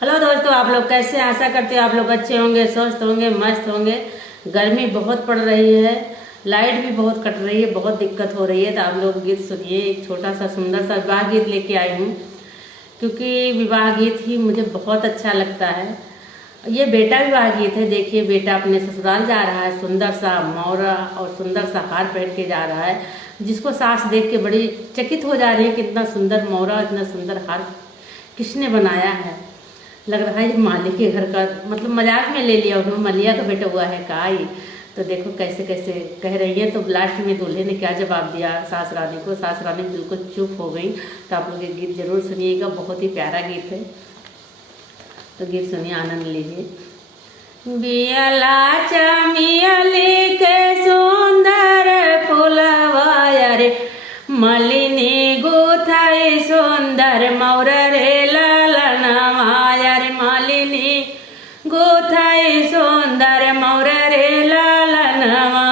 Hello दोस्तों, आप लोग कैसे हैं? आशा करते हैं आप लोग अच्छे होंगे, स्वस्थ होंगे, मस्त होंगे। गर्मी बहुत पड़ रही है, लाइट भी बहुत कट रही है, बहुत दिक्कत हो रही है। तो आप लोग गीत सुनिए। एक छोटा सा सुंदर सा विवाह गीत लेके आई हूँ, क्योंकि विवाह गीत ही मुझे बहुत अच्छा लगता है। ये बेटा विवाह गीत है। देखिए, बेटा अपने ससुराल जा रहा है, सुंदर सा मौरा और सुंदर सा हार पहन के जा रहा है, जिसको सास देख के बड़ी चकित हो जा रही है कि इतना सुंदर मौरा, इतना सुंदर हार किसने बनाया है। लग रहा है मालिक के घर का, मतलब मजाक में ले लिया उन्होंने, मलिया का बेटा हुआ है का ही। तो देखो कैसे कैसे कह रही है। तो लास्ट में दूल्हे ने क्या जवाब दिया सास रानी को। सास रानी बिल्कुल चुप हो गई। तो आप लोग ये गीत जरूर सुनिएगा, बहुत ही प्यारा गीत है। तो गीत सुनिए, आनंद लीजिए। बियला चमियली के सुंदर फूलवा रे, मलिनी गुथाई सुंदर मौर रे ललनवा रे, मलिनी गुथाई सुंदर मौर रे ललनवा।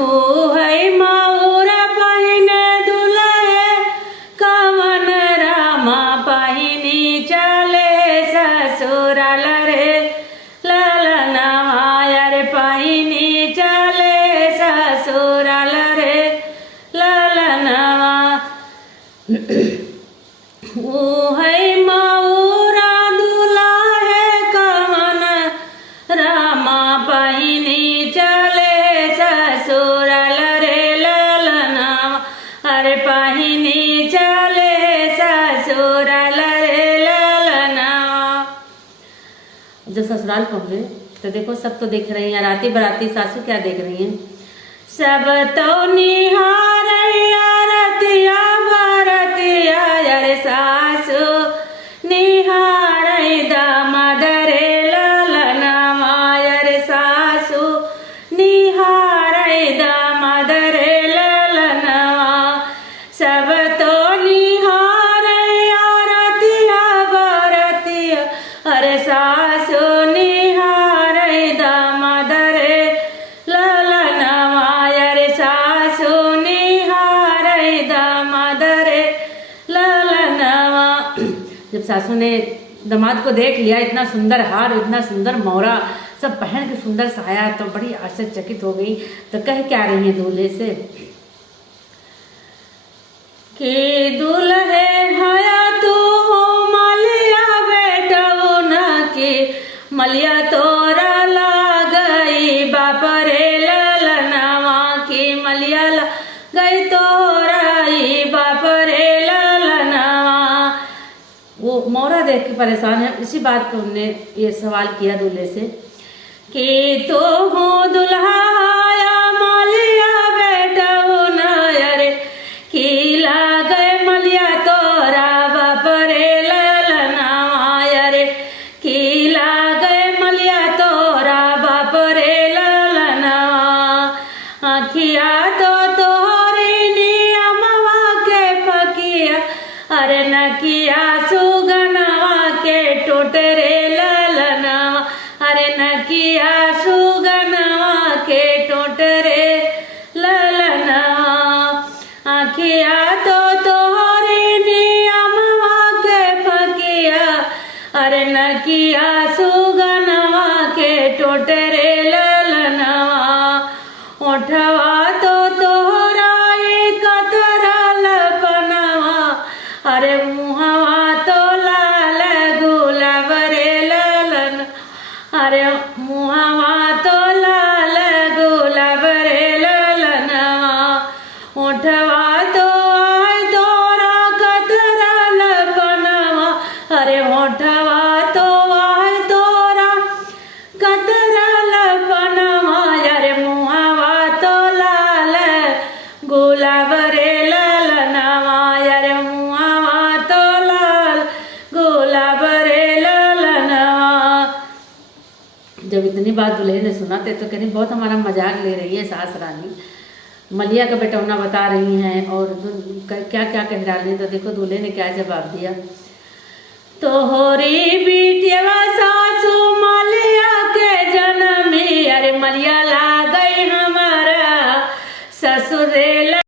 ओ है मौर पहिने दुल्हे कवन रामा, पहिनी चले ससुराल रे ललनवा रे, पहिनी चले ससुराल रे ललनवा। ओ है मौरा दूल्हा है कवन रामा, पहिनी चले ससुराल रे ललनवा, अरे पहिनी चले ससुराल रे ललनवा। जब ससुराल पहुंचे तो देखो, सब तो देख रही हैं, राती बराती सासू क्या देख रही हैं। सब तो निहार रतिया बरतिया रे, सासू निहार दामाद रे ललनवा रे, सासू निहार दामाद रे ललनवा। सब तो निहार रतिया बरतिया अरे, सासू निहार दामाद रे ललनवा रे, सासू निहार दामाद रे ललनवा। जब सासू ने दामाद को देख लिया, इतना सुंदर हार, इतना सुंदर मौरा सब पहन के सुंदर सा आया, तो बड़ी आश्चर्यचकित हो गई। तो कह क्या रही है दूल्हे से कि दूल्हे हया तू हो मलिया बेटा न के, मलिया तोरा ला गई बाप रे ललनवा की, मलिया ला गई तोरा बाप रे ललनवा। वो मौरा देख के परेशान है। इसी बात पे उनने ये सवाल किया दूल्हे से कि तो हो दुल्हा आया मलिया बेटा न रे, की ला गए मलिया तोरा बाप रे ललनवा रे, की ला गए मलिया तोरा बाप रे ललनवा। आखिया तो तोहरी नियमवा के फकिया, अरे नकिया सुगनवा के टोट रे ललनवा, अरे नकिया सुगनवा के टोट रे ललनवा। आखिया तो तोहरी नियमवा के फकिया, अरे नकिया सुगनवा के टोट रे ललनवा। ओठवा तो तोहरा कतरा लपनवा, अरे मुहवा तो लाल गुलाब रे ललन, अरे मुहवा तो लाल गुलाब रे ललनवा। ओठवा तो आय तोरा कतरा लपनवा, अरे ओठवा तो आय तोरा कतरा लपनवा, अरे मुहवा तो लाल गुलाब रे ललनवा, अरे मुहवा तो लाल गुलाब रे ललनवा। जब इतनी बात दूल्हे ने सुना थे तो कहनी बहुत हमारा मजाक ले रही है सास रानी, मलिया का बेटा होना बता रही हैं और क्या क्या कह डाली। तो देखो दूल्हे ने क्या जवाब दिया। तोहरी बिटिया सासू मलिया के जन्मी, अरे मलिया ला गई हमारा ससुर रे